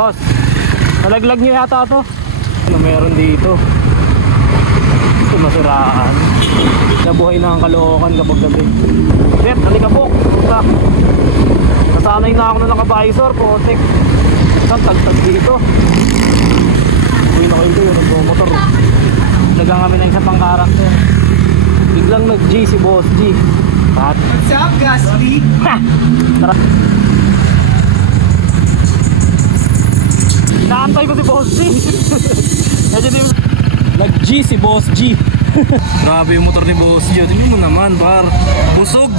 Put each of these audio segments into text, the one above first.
Boss, nalaglag nyo yata to. Ano meron dito? Ito masiraan. Nabuhay na ang Caloocan kapag gabi. Sir, halika po. Puta. Nasanay na ako na naka-visor, protect. Saan tagtag dito? Uy na kayo yun, nagmomotor. Lagang kami na isang pang karakter. Biglang nag-G si Boss G. What's up, Gasly? Tara. Naantay ko si Boss G. Nag-G si Boss G. Grabe yung motor ni Boss G. Tingnan mo naman, par. Busog.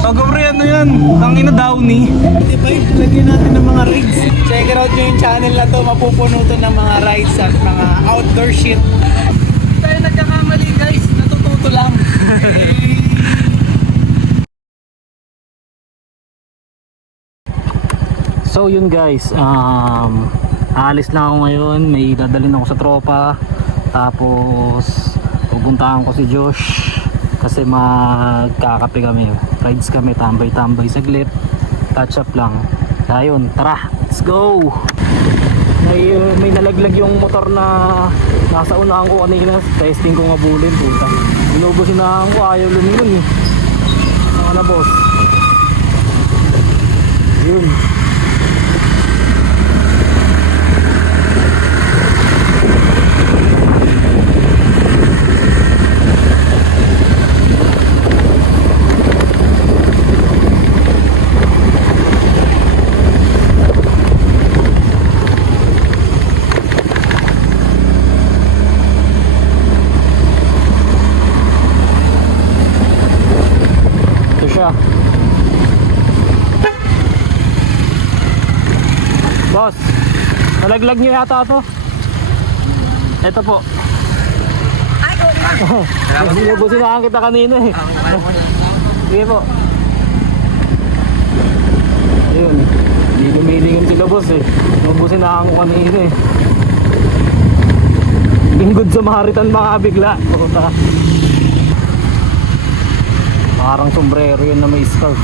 Pag-uri, ano yan? Tangina Downy. Diba yung lagyan natin ng mga rigs? Check it out nyo yung channel na to. Mapupuno to ng mga rides at mga outdoor shit. Tayo nagkakamali guys. Natututo lang. So yun guys, aalis lang ako ngayon. May dadalhin ako sa tropa. Tapos pupuntahan ko si Josh kasi magkakape kami, rides kami, tambay-tambay saglit, catch up lang. Ayun, tara, let's go. May nalaglag yung motor na nasa unahan ko kanina. Testing ko nga bulin, puta. Binubos unahan ko, ayaw lumingon eh. Ano na boss? Yun. Boss, nalaglag nyo yata to. Ito po. Sinubusin kita kanina eh. Sige po. Ayun, hindi kumilingin sila boss eh. Sinubusin ko kanina eh. Good Samaritan mga bigla. Parang sombrero yun na may scarf.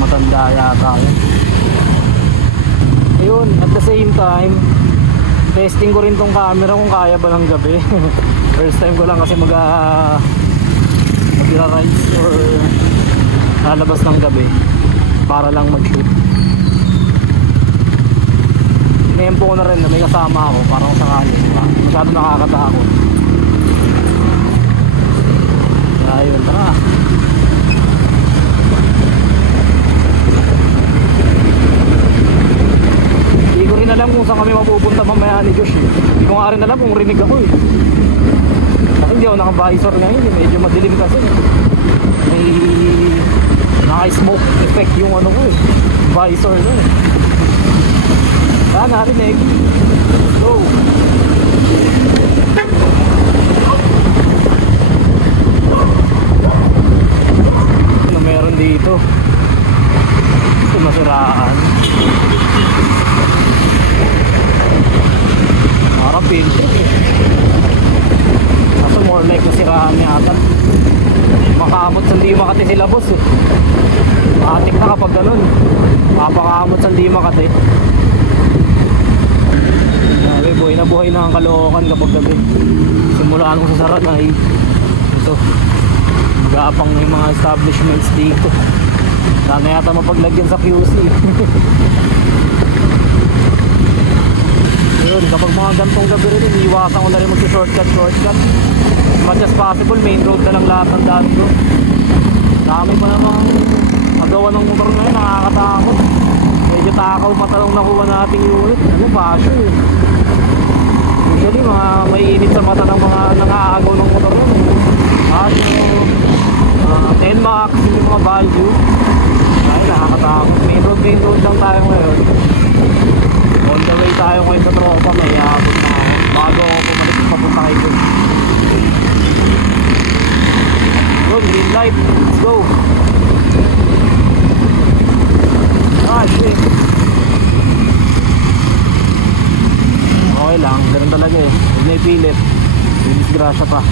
Matanda yata yun. Ayun, at the same time testing ko rin tong camera kung kaya ba ng gabi. First time ko lang kasi mag-rides or lalabas ng gabi para lang mag-shoot. Inempo ko na rin na may kasama ako parang sakali, diba? Masyado nakakatakot. Ayun, tara. Hindi ko rin alam kung saan kami mapupunta mamaya ni Josh eh. Hindi ko nga rin alam kung rinig ako eh. Kasi hindi ako naka-visor ngayon eh. Medyo madilim kasi. May naka-smoke effect yung ano ko eh. Visor ko eh. Saan narinig? Let's go. Ano meron dito? Ito masiraan. Parang filter eh. Kaso more like nasiraan niya ata. Makamot sa hindi makati sila boss eh. Matik na kapag ganun. Mapakamot sa hindi makati. Sabi buhay na ang Caloocan kapag gabi. Simulaan ko sa Saranay. Ito magapang yung mga establishments dito. Sana yata mapaglagyan sa QC. Yun, kapag mga gantong gabi rin, iniiwasan ko na rin mag-shortcut. As much as possible, main road na lang lahat ng daan ko. Dami pa namang magawa ng motor na yun, nakakatakot. Medyo takaw matalong nakuha nating unit. Ano, basyo eh. Usually, mga mainit sa mata ng mga nangaagaw ng motor na yun. Basyo, NMAX, yung mga value. Ay, nakakatakot. Main road lang tayo ngayon. On the way tayo ngayon sa tropa, may abot na ako. Bago ako pumalit papunta kayo dun. Go, green light. Let's go. Ah, shit. Okay lang, ganun talaga eh. Huwag na ipilit. May disgrasya pa.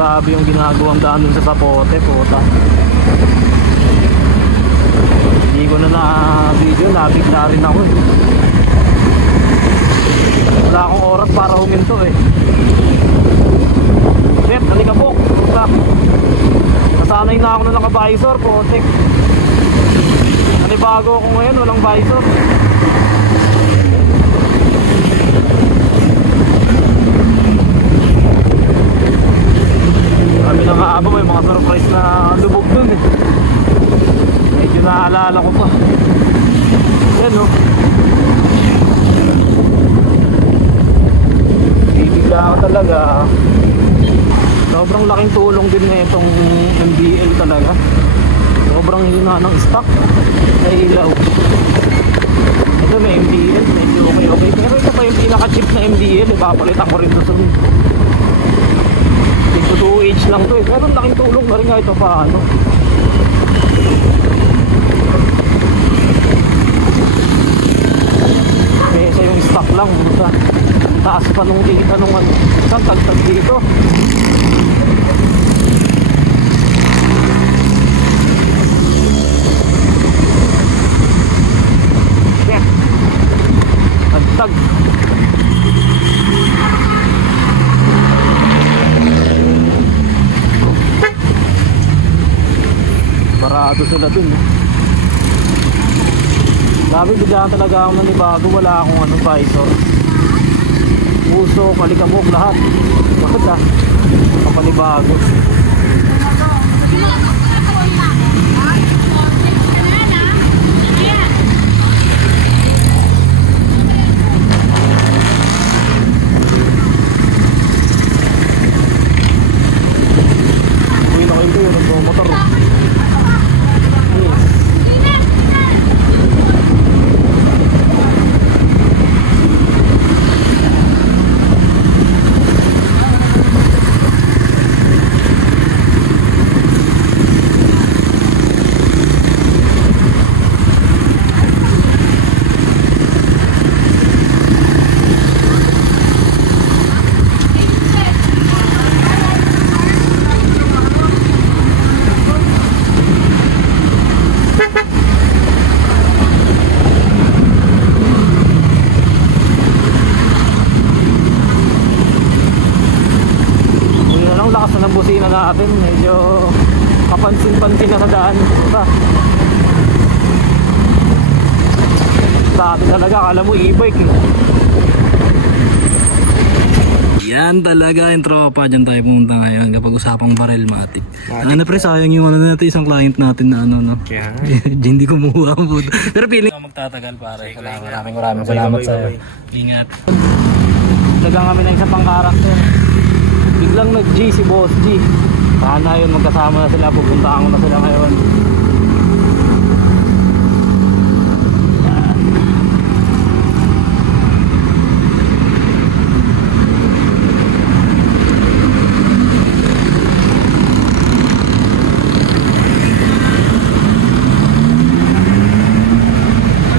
Grabe yung ginagawang daan dun sa Sapote, puta. Hindi ko na na-video, nabigla rin ako eh. Wala akong oras para huminto eh. Shit, nalikabok, puta. Nasanay na ako na naka-visor, putik. Nanibago ako ngayon, walang visor. Kami na nga may mga surprise na lubog dun eh. Medyo naalala ko pa. Yan o. Bibigla ako talaga. Sobrang laking tulong din na itong MDL talaga. Sobrang hina ng stock na ilaw. Ito may MDL, medyo okay. Pero ito pa yung pinaka-cheap na MDL. Ipapalitan ko rin doon. Ito 2H lang to eh. Pero laking tulong na rin nga ito paano. Kesa yung stock lang. Taas pa nung kita nung ano. Tagtag dito. Tagtag. Barado sila dun. Grabe, biglaan talaga ako nanibago. Wala akong ano, visor. Puso, kalikabok, lahat. Bakit ah? Kapanibago. Uy, nakain ko yun. Nagmomotor. Lakas na ng busina natin, medyo kapansin-pansin na sa daan. Dati talaga, akala mo e-bike eh. Yan talaga yung tropa, dyan tayo pumunta ngayon kapag usapang barrel matik. Ano pre, sayang yung ano natin, isang client natin na ano no. Kaya hindi kumuha ang food. Pero feeling magtatagal pare. Maraming salamat sa iyo. Ingat. Dagang kami ng isang pang-karakter. Biglang nag-G si Boss G. Sana yun, magkasama na sila. Pupuntaan ko na sila ngayon.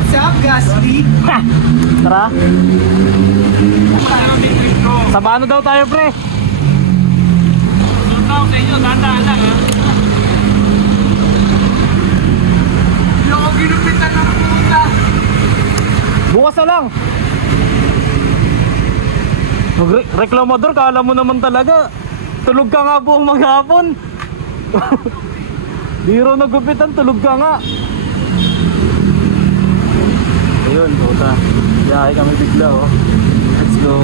What's up, Gasly? Tara. Sa paano daw tayo pre? Sa inyo, tandaan lang ha. Hindi ako ginupitan ng puta. Bukas na lang. Reklamador, kala mo naman talaga. Tulog ka nga buong maghapon. Biro nagupitan, tulog ka nga. Ayun, puta. Biyahe kami bigla oh. Let's go.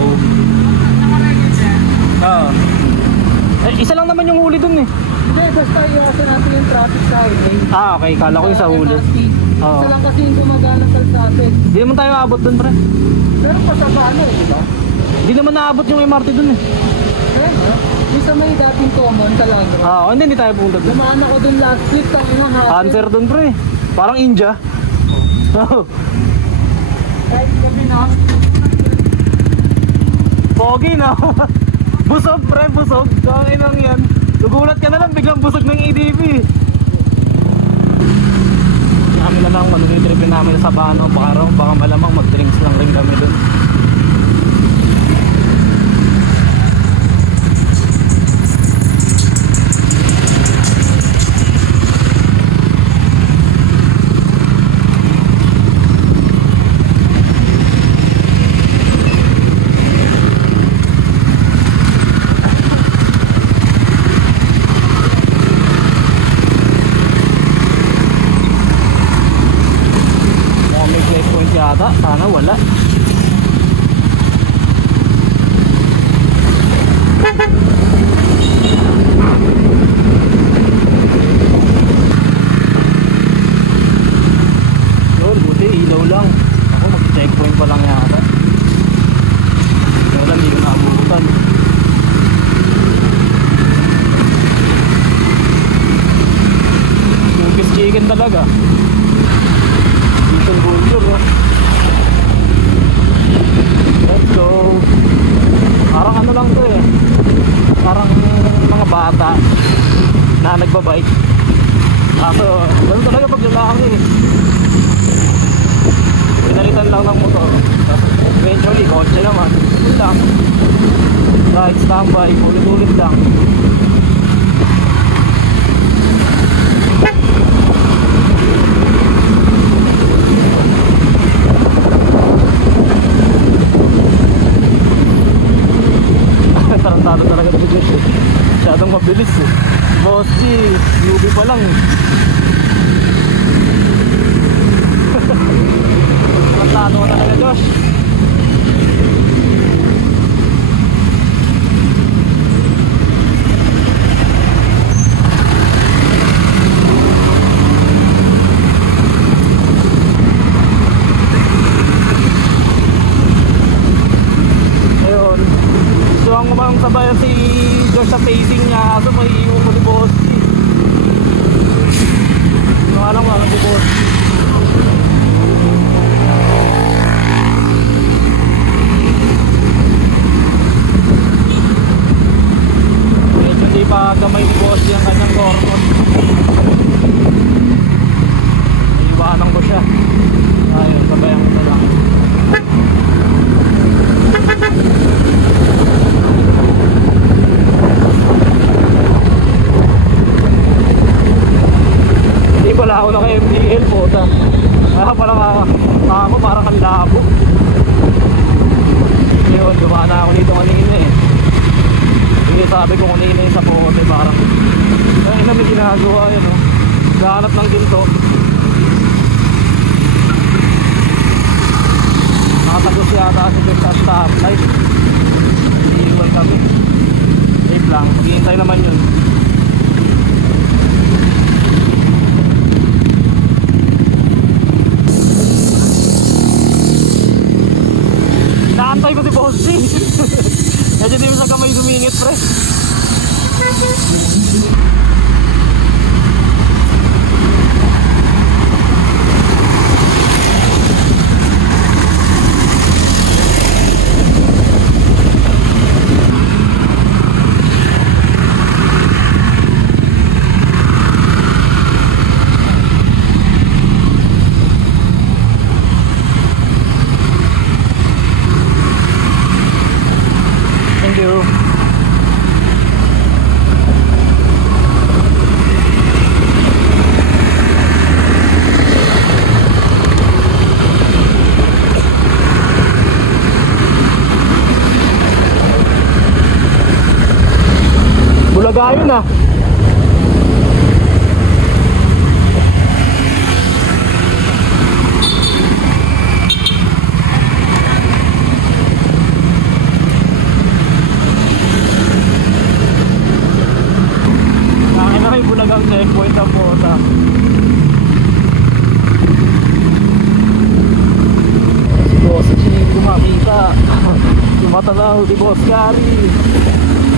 Isa lang naman yung huli dun eh. Hindi, basta iwasan natin yung traffic sa highway. Okay, kala ko yung sa huli. Oo. Isa lang kasi yung gumagana kalsate. Hindi naman tayo aabot dun pre. Pero pa sa paano eh, di ba? Hindi naman naabot yung MRT dun eh. Kaya nga, yung sa may dating common, Talandro. Hindi tayo pumunta dun. Dumaan ako dun last week, tangina nga. Answer dun pre. Parang India. Kahit gabi na. Pogi na. Busog pre, busog. Kangin lang yan. Nagulat ka na lang, biglang busog ng EDP. Kami na lang, manulitripin namin sa Bano. Baka malamang mag-drinks lang rin kami dun. Volkswagen talaga. Vision Vulture, oh. Let's go. Parang ano lang to eh. Parang mga bata na nagbabike. Kaso, ganun talaga pag lalaki eh. Pinalitan lang ng motor. Eventually, kotse naman. Yun lang. Ride, standby, ulit-ulit lang. Tarantado talaga ito guys. Masyadong mabilis eh. Boss G, UV pa lang eh. Tarantado ka talaga Josh. Ayun. Gusto ang kumang sabayan si Josh sa pacing niya. Kaso may iwan ko si Boss G. Ano alam mo si Boss G. Medyo hindi pa gamay ni Boss G ang kanyang korpon. Iiwanan ko siya. Ayun, sabayan ko na lang. Hindi pala ako naka-MDL po ta. Kaya pala ako parang kanlabo. Yun, dumaan na ako dito kanina eh. Hindi sabi ko kanina yung sa pote parang kaya na may ginagawa yan oh. Gahanap ng ginto. Nakatagos yata si Pep sa stoplight. Iiwan kami. Safe lang, maghihintay naman yun. Naantay ko si Boss G. Medyo di mo sa kamay dumingit pre. Thank you. Bulaga yun ah. Bulagang checkpoint ang bota. Si Boss G kumakita. Tumatanaw si Boss Gary.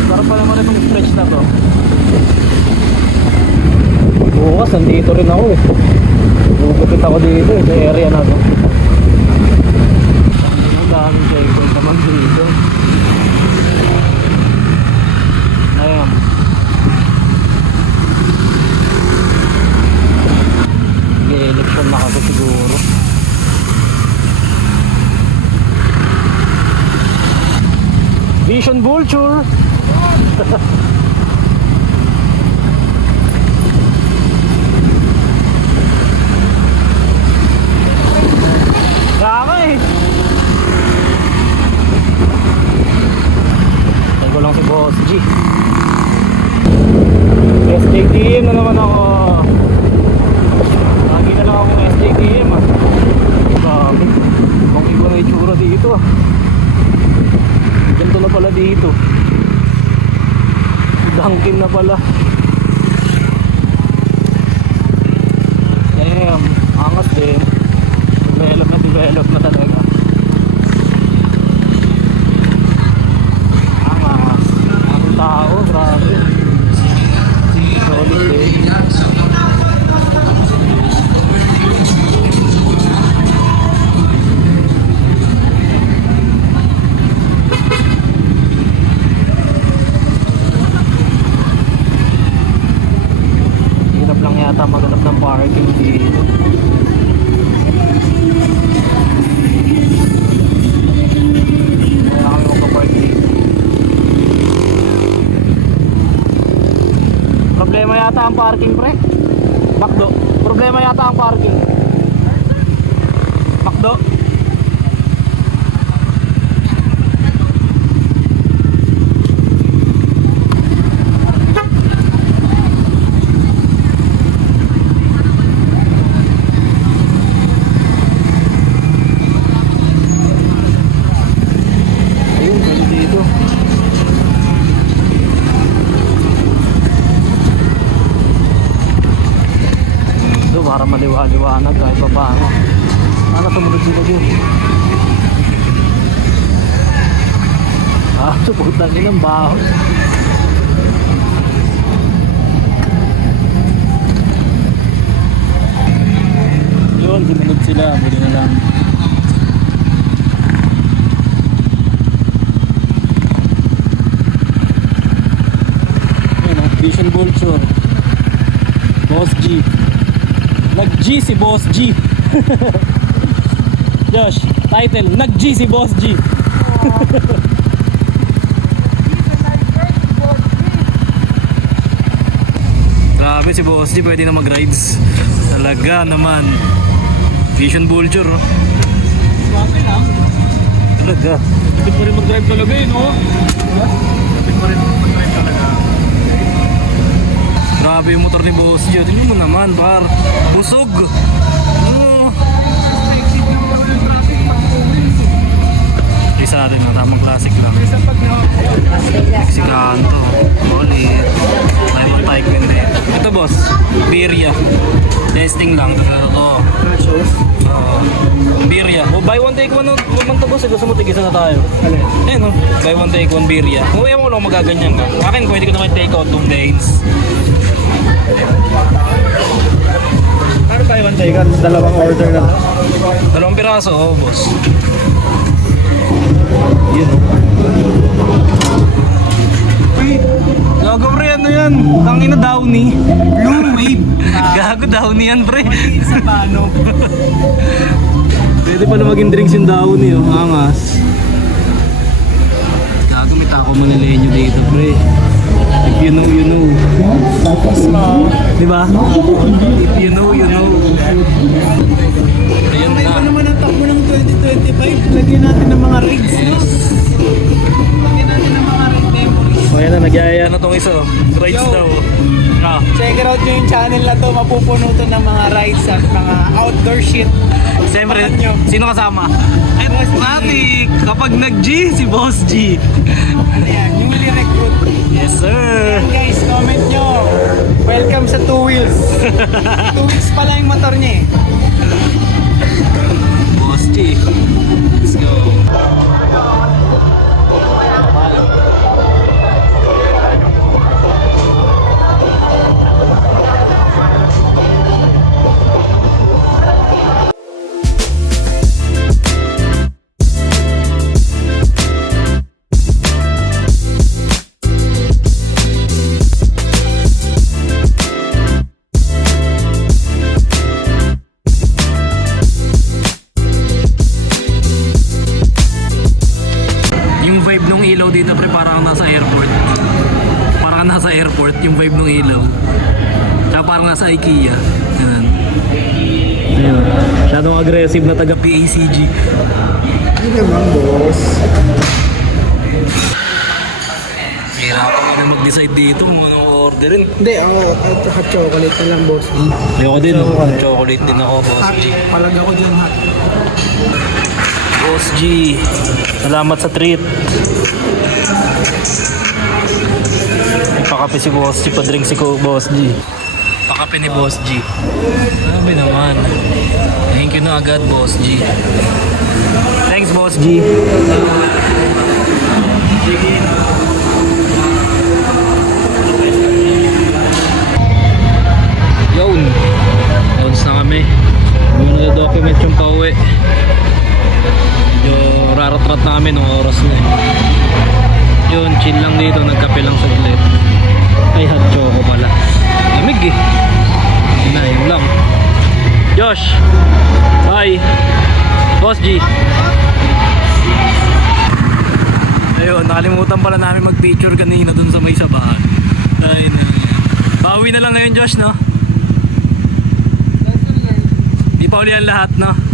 Sarap pa naman itong stretch na to. Bukas nandito rin ako eh. Bukupit ako dito eh, sa area na to. Ang daming checkpoint naman dito. Ayan. Election na kasi siguro. Vision Vulture. Kaya eh. Tayo ko lang si Boss G. SJTM na naman ako. Lagi na lang akong SJTM ah. Grabe. Ibang iba na itsura dito ah. Ganito na pala dito. Dunkin na pala. Damn, angas din. Develop na talaga. Angas. Ang tao, grabe. Solid eh. yata maghanap ng parking dito. Kaya kami magpapark dito. Problema yata ang parking, pre. Makdo. Problema yata ang parking. Makdo. Para maliwa-liwanag kahit pa paano. Sana sumunod sila dyan. Subutan din ang baho. Yun, sumunod sila. Muli na lang. Ayun, Vision Vulture. Boss G. Nag-G si Boss G. Josh, title, nag-G si Boss G. Grabe si Boss G, pwede na mag-rides. Talaga naman. Vision Vulture. Swabe lang. Talaga. Pwede pa rin mag-drive talaga yun, no? Pwede pa rin mag-drive talaga. Grabe yung motor ni Boss G. Tingnan mo naman, par. Busog. Isa rin na tamang classic lang. Mexicanto. Solid. Diamond Tycoon din. Ito boss, Birria. Testing lang. Ito. Birria. O buy one take one naman to boss. Gusto mo tigisa na tayo. Ayun no. Buy one take one Birria. Kung ayaw mo lang magaganyan ka. Akin pwede ko naman take out 2 days. Ano ba yung take out? Dalawang order na. 2 piraso, oh boss. Yun. Wait, gago pre, ano yan? Ang ina Downy. Blue Wave. Gago Downy yan pre. Sa mano. Pwede pala maging drinks yung Downy, oh. Angas. Gago, may tako manilenyo dito pre. If you know, you know. Diba? If you know, you know. Ayun Okay na. pa naman ang takbo ng 2025. Lagyan natin ng mga rigs, no? Lagyan natin ng mga rig memories. O yan na, nagyayaya na tong isa. Rides Yo. daw. Ah. Check it out nyo yung channel na to. Mapupuno to ng mga rides at mga outdoor shit. Siyempre, Abangan nyo. sino kasama? Ay, Boss G. Matic! Kapag nag-G, si Boss G. Ano yan? Newly recruit. Yes, sir! Guys, comment nyo. Welcome sa 2 wheels. 2 weeks pa lang yung motor niya eh. Boss G. Let's go. Yung vibe ng ilaw dito pre, parang nasa airport. Parang nasa airport yung vibe ng ilaw. Tsaka parang nasa IKEA. Yan. Ayun. Masyadong aggressive na taga PACG. Ano naman, boss? Hirapan ko na mag-decide dito kung anong orderin. Hindi, ako. Hot chocolate na lang, boss. Ayoko din, chocolate din ako, Boss G. Palag ako dyan, hot. Boss G, salamat sa treat. Pakape si Boss G, padrink si Boss G. Pakape ni Boss G. Sabi naman. Thank you na agad, Boss G. Thanks, Boss G. Yun. Yawns na kami. Muna na-document yung pauwi. Medyo rarat-rat na kami nung oras na eh. Yun, chill lang dito. Nagkape lang saglit. Ay, hot choco pala. Lamig eh. Josh. Bye. Boss G. Ayun, nakalimutan pala namin mag-picture kanina dun sa may sabahan. Ayun. Pauwi na lang ngayon, Josh, no? Di pa uli ang lahat, no?